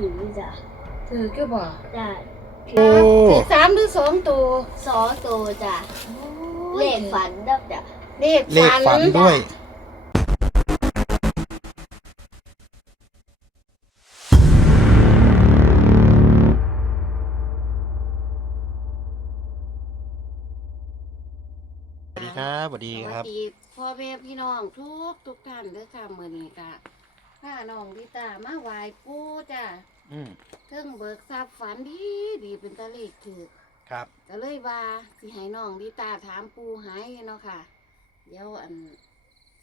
ถึงจ้ะถือก็บ่จ้ะโอ้ถือสามหรือสองตัวสอตัวจ้ะเลขฝันดับจ้ะเลขเลขฝันด้วยสวัสดีครับสวัสดีสควัรัสบดีพ่อแม่พี่น้องทุกทุกท่านเด้อค่ะมื้อนี้ก็ พาน้องลิตามาไหว้ปู่จ้ะอืมเทิงเบิกทรัพย์ฝันดีดีเป็นตะเลขถือครับ ก็เลยว่าสิให้น้องลิตาถามปู่หายเนาะค่ะ เดี๋ยวอัน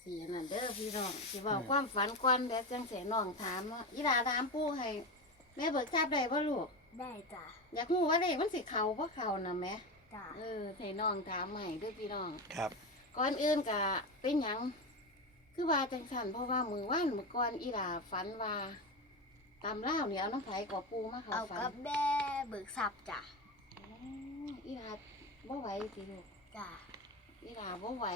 สิอันนั้นเด้อพี่น้องสิเว้าความฝันก่อนเดี๋ยวจังสิน้องถามเนาะอีหลาถามปู่ให้แม่เบิกทรัพย์ได้บ่ลูกได้จ้ะอยากรู้ว่าเลขมันสิเข้าบ่เข้าน่ะแหม่จ้ะเออให้น้องถามให้เด้อพี่น้อง ครับ ก่อนอื่นก็เป็นหยัง คือว่าจังสันเพราะว่ามือว่านเมื่อก่อนอีหลาฝันว่าตามเล่าวเนี่ยเอาน้ำไผ่กอปูมาเขาเอาฝันกับแม่เบิกทรัพย์จ้ะอ๋ออีหลาบ่ไหวสิลูกจ้ะอีหลาบ่ไหว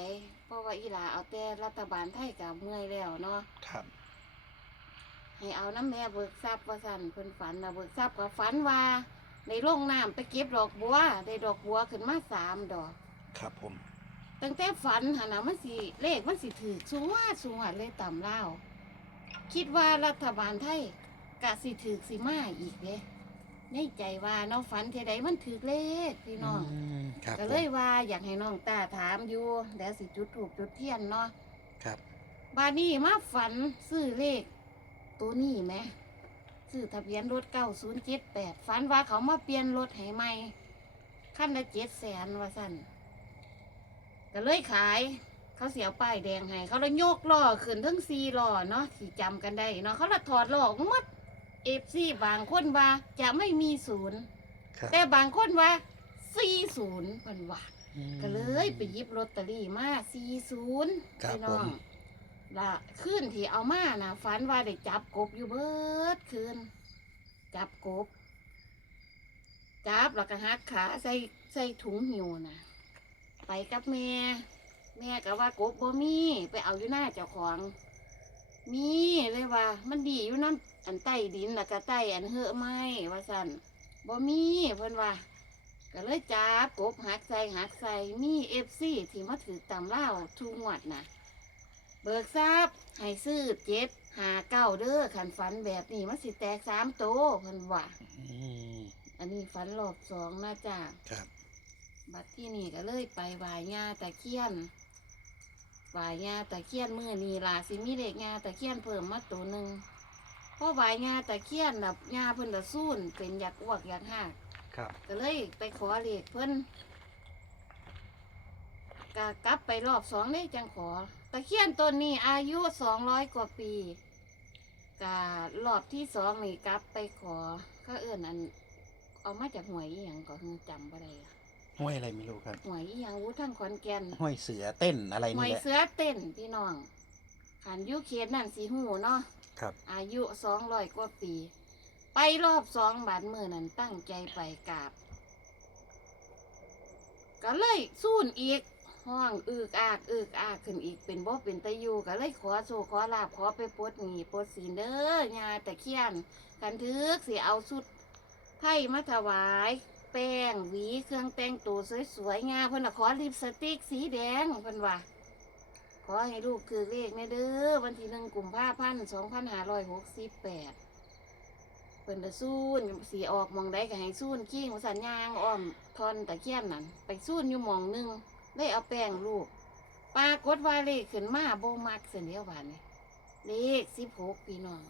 เพราะว่าอีหลาเอาแต่รัฐบาลไทยกับเมื่อยแล้วเนาะครับให้เอาน้ำแม่เบิกทรัพย์ว่าสั่นเพิ่นฝันนะเบิกทรัพย์ก็ฝันว่าในโรงน้ำไปเก็บดอกบัวได้ดอกบัวขึ้นมาสามดอก ครับผม ตั้งแต่ฝันหานะมันสิเลขมันสิถือสูงว่าสูงว่าเลยต่ำเล่าวคิดว่ารัฐบาลไทยกะสิถือสิมาอีกเด้ในใจว่าน้องฝันเทใดมันถือเลขพี่น้อง มครับก็ผเลยมว่าอยากให้น้องตาถามอยู่แล้วสิจุดถูกจุดเทียนเนาะครับ บานี้มาฝันซื้อเลข ตัวนี้ไหมซื้อทะเบียนรถเก้าศูนย์เจ็ดแปดฝันว่าเขามาเปลี่ยนรถให้ใหม่ขั้นละเจ็ดแสนว่าสั่น ก็เลยขาย เขาเสียป้ายแดงให้ เขาเลยโยกล้อขึ้นทั้งซีล้อเนาะที่จำกันได้เนาะเขาละถอดล้อออกหมัดเอฟซีบางคนว่าจะไม่มีศูนย์ครับแต่บางคนว่าสี่ศูนย์มันว่า อืม ก็เลยไปหยิบลอตเตอรี่มาสี่ศูนย์ครับพี่น้องผมละขึ้นที่เอามานะฝันว่าได้จับกบอยู่เบิดคืน จับกบ จับแล้วก็หักขาใส่ใส่ถุงหิวนะ ไปกับแม่ แม่ก็ว่ากบบ่มี ไปเอาอยู่หน้าเจ้าของ มีเลยว่า มันดีอยู่น้ำอันใต้ดินแล้วก็ใต้อันเหอะไม้ว่าสั่นบ่มีเพิ่นว่าก็เลยจับกบหักใส่หักใส่มีเอฟซีที่มาถือตำเล่าวทุกงวดนะเบิกทราบให้ซื้อเจ็ดหาเก้าเด้อขันฝันแบบนี้มันสิแตกสามโตวเพิ่นว่าอืมอันนี้ฝันรอบสองนะจ้าครับ บัดที่นี่ก็เลยไปไหวายญาตะเคียนไหวายญาตะเคียนมือนีลาสิมีเด็กญาตะเคียนเพิ่มมาตัวหนึ่งเพราะไหวายญาตะเคียนแบบญาเพิ่นละสู้นเป็นอยากอ้วกอยากหักครับ ก็เลยไปขอเลขเพิ่นก็กลับไปรอบสองเลยจังขอ ตะเคียนต้นนี้อายุสองร้อยกว่าปีการอบที่สองนี่กลับไปขอเขาเอื่นอัน เอามาจากหวยอีหยังก็คือจำบ่ได้อะ ห้วยอะไรไม่รู้ครับหวยอีหยังวูทั้งขอนแก่นห้วยเสือเต้นอะไรหวนี่ยแหละ เสือเต้นพี่น้องขันอยุเขตนั่นสีหูเนาะครับ อายุสองร้อยกว่าปี ไปรอบสองบาทมือนั้นตั้งใจไปกราบ ก็เลยสู้นอีก ห้องอึกอากอึกอากขึ้นอีกเป็นบ่เป็นตะยูก็เลยขอสู่ขอลาบขอไปปลดหนีปลดสินเด้อยาตะเคียน กันทึกสิเอาสุดไพ่มาถวาย แป้งหวีเครื่องแต่งตัวสวยๆงาเพิ่นน่ะขอลิปสติกสีแดงเพิ่นว่าขอให้ลูกคือเลขในเด้อวันที่หนึ่งกลุ่มภาพันสองพันห้าร้อยหกสิบแปดเพิ่นจะสู้นสีออกมองได้ก็ให้สู้นกิ้งสัญญางอ้อมทอนตะเคียนนั่นไปสู้นอยู่หมองหนึงได้เอาแป้งลูกปรากฏว่าเลขขึ้นมาโบมักเสียเดียวบานนี่เลขสิบหกพี่น้อง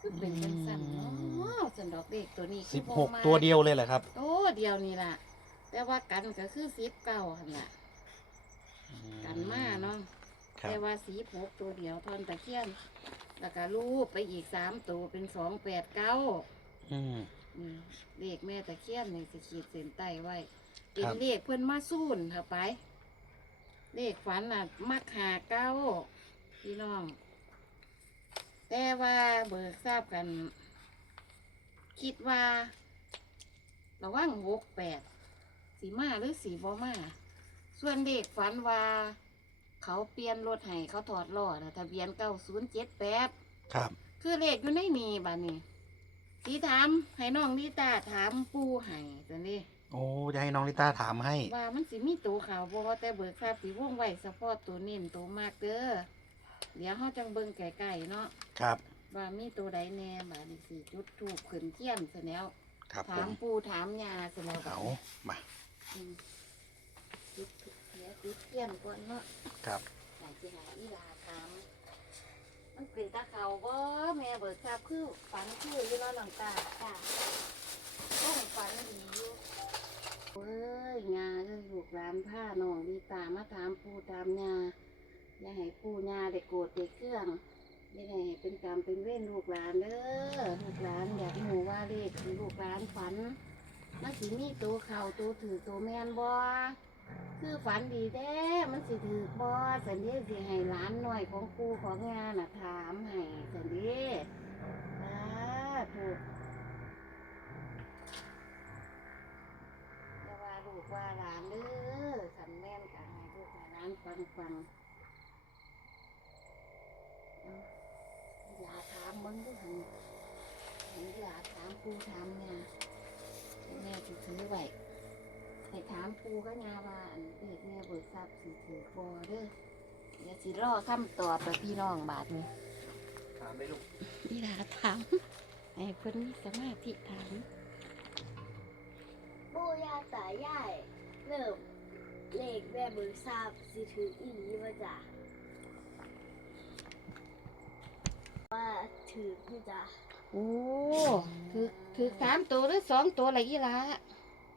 คือเป็นจังสันเนาะสันดอกเลขตัวนี้คืสิอบหกมัตัวเดียวเลยแหละครับโอ้เดียวนี่ล่ะ แต่ว่ากันก็คือสิบเก้าหันล่ะกันมาเนาะ ครับแต่ว่าสีผกตัวเดียวทอนตะเคียน แล้วก็รูปไปอีกสามตัวเป็นสองแปดเก้าอืม เลขแม่ตะเคียนในสขีดเส้นใต้ไว้ เป็คนรับ เลขเพื่อนมาสู้นเถอะไป เลขฝันน่ะมักหาเก้าพี่น้อง แต่ว่าเบิกทราบกัน คิดว่าระว่างหกแปดสีมาหรือสีบ่มา ส่วนเด็กฝันว่า เขาเปลี่ยนรถให้เขาถอดล้อนะทะเบียนเก้าศูนย์เจ็ดแปดครับ คือเลขอยู่ในนี้บ้านี้สีถามให้น้องลิตาถามปูให้จังนี้โอ้จะให้น้องลิต้าถามให้ ว่ามันสิมีตัวขาวบ่แต่เบิกทราบสิวงไว้เฉพาะตัวเน้นตัวมากเด้อ เดี๋ยวเฮาจังเบิ่งไกลๆเนาะครับ ว่ามีตัวใดแน่บาดนี้สิจุดทูบขึ้นเทียนซะแล้วครับผถามมปูถามยาซะแล้วเอามาอืมจุดทูบเดี๋ยวจุดเทียนก่อนเนาะ ครับอยากสิหาอีหลาถามมันเป็นตาเขาบ่แม่เบิกทราบคือฝันคืออยู่เนาะน้องตาจ้ะต้องฝันดีอยู่เอ้ยงาเอ้ยลูกหลานผ้าน้องดีตามาถามปู่ถามยา อย่าให้ปู่ยาได้โกรธได้เครื่องไม่ได้ให้เป็นกรรมเป็นเวรลูกหลานเด้อลูกหลานอยากให้หนูว่าเลขลูกหลานฝันมันสิมีตัวเข่าตัวถือตัวแมนบ่คือฝันดีแท้มันสิถือบ่สันเดีสิให้หลานหน่อยของปู่ของงานน่ะถามให้สันเดีสาธุอย่าว่าลูกว่าหลานเด้อสันแม่นกันให้ลูกให้หลานฟังฟังเอา อย่าถามมึงด้วยหันหันอย่าถามปู่ถามเนี่ยแม่สิถือไว้ให้ถามปูก็งาว่าอันเด็กแม่เบิกทรัพย์สิถือบ่เด้อเดี๋ยวสิรอคำตอบจากพี่น้องบาทนี้ถามได้ลูกนี่ล่ะถามไอ้เพิ่นมีสมาธิถามปู่ย่าตายายเริ่มเลขแม่เบิกทราบสิถืออีหลีว่าจ้ะ ว่าถือพี่จ้ะโอ้ถือถือสามตัวหรือสองตัวอะไรอีล่ะ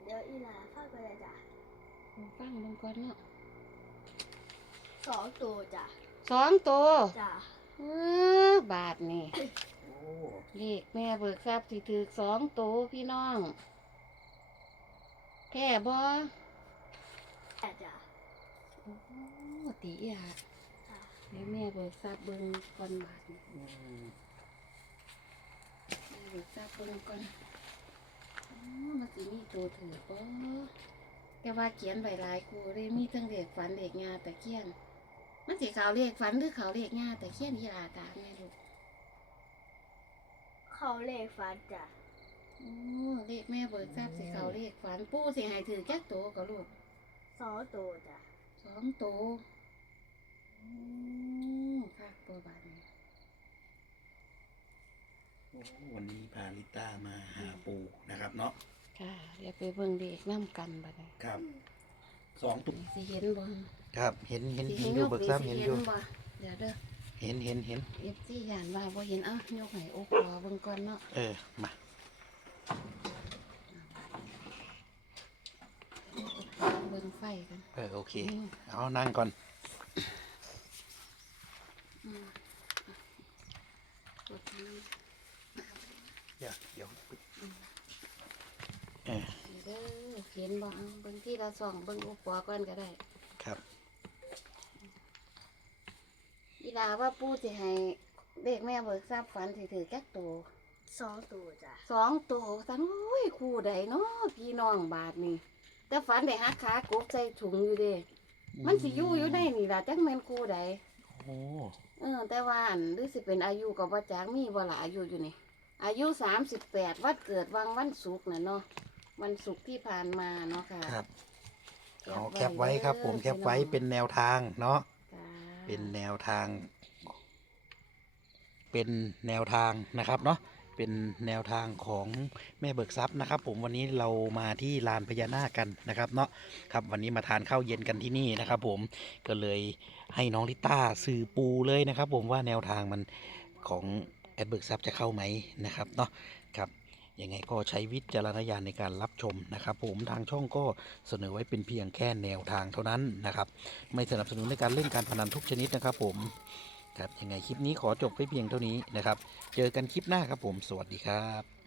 เดี๋ยวอีหลาฟังไปเลยจ้ะฟังลงก่อนเนาะสองตัวจ้ะสองตัวจ้ะเออบาทนี่โอ้เลขแม่เบิกทรัพย์สิถือสองตัวพี่น้องแค่บ่แต่จ้ะโอ้ตีอะจ้ะ ให้แม่เบิกทรัพย์เบิ่งก่อนบาทนี่อืมแม่เบิกทรัพย์เบิ่งก่อนอ๋อมันสิมีตัวถือบ่แต่ว่าเขียนไว้หลายกูเลยมีทั้งเลขฝันเลขงาตะเคียน มันสิเขาเลขฝันหรือเขาเลขงาตะเคียนอีหลาตามแม่ลูกเขาเลขฟันจ้ะโอ้เลขแม่เบิกทราบสิเขาเลขฝันปู่สิให้ถือแค่โตกับลูกสองตัวจ้ะสองโตอืม ค่ะตัวบาทนี้โอ้วันนี้พาลิต้ามาหาปูนะครับเนาะค่ะเดี๋ยวไปเบิ่งเลขน้ำกันบัดนี้ครับสองตุกสิเห็นบ่ครับ เห็นเห็นสิเห็นอยู่กเบิกทราบสิเห็นอยู่บ่เดี๋ยวเด้อเห็นเห็นเห็นเอฟซีย่านว่าบ่เห็นเอ้ายกให้โอ้ขอเบิ่งก่อนเนาะเออมาเบิ่งไฟกันเออโอเคอืมเอานั่งก่อน อืมกดนี้ เดี๋ยวเดี๋ยวเออเด้อเห็นบ่เอาเบิ่งที่ละสองเบิ่งอุปอก่อนก็ได้ครับ อีลาว่าปู่สิให้เด็กแม่เบิกทราบฝันสิถือแก๊กตัวสองตัวจ้ะสองตัวสันโอ้ยคู่ใดเนาะพี่น้องบาทนี่แต่ฝันได้หักขากบใส่ถุงอยู่เด้ มันสิอยู่อยู่ในนี่ล่ะจักแม่นคู่ใด โอ้เออแต่ว่าอันหรือสิเป็นอายุกับว่าจักมีบ่ล่ะอายุอยู่นี่ อายุสามสิบแปดวัดเกิดวังวันศุกร์น่ะเนาะวันศุกร์ที่ผ่านมาเนาะค่ะครับก็บเอาแคปไว้ครับ ผมแคปไว้เป็นแนวทางเนาะจ้าเป็นแนวทาง เป็นแนวทางนะครับเนาะ เป็นแนวทางของแม่เบิกทรัพย์นะครับ ผมวันนี้เรามาที่ลานพญานาคกันนะครับเนาะครับวันนี้มาทานข้าวเย็นกันที่นี่นะครับ ผมก็เลยให้น้องลิต้าสื่อปูเลยนะครับ ผมว่าแนวทางมันของแอดเบิกทรัพย์จะเข้าไหมนะครับเนาะครับยังไงก็ใช้วิจารณญาณในการรับชมนะครับ ผมทางช่องก็เสนอไว้เป็นเพียงแค่แนวทางเท่านั้นนะครับ ไม่สนับสนุนในการเล่นการพนันทุกชนิดนะครับ ผม ครับยังไงคลิปนี้ขอจบไปเพียงเท่านี้นะครับ เจอกันคลิปหน้าครับผมสวัสดีครับ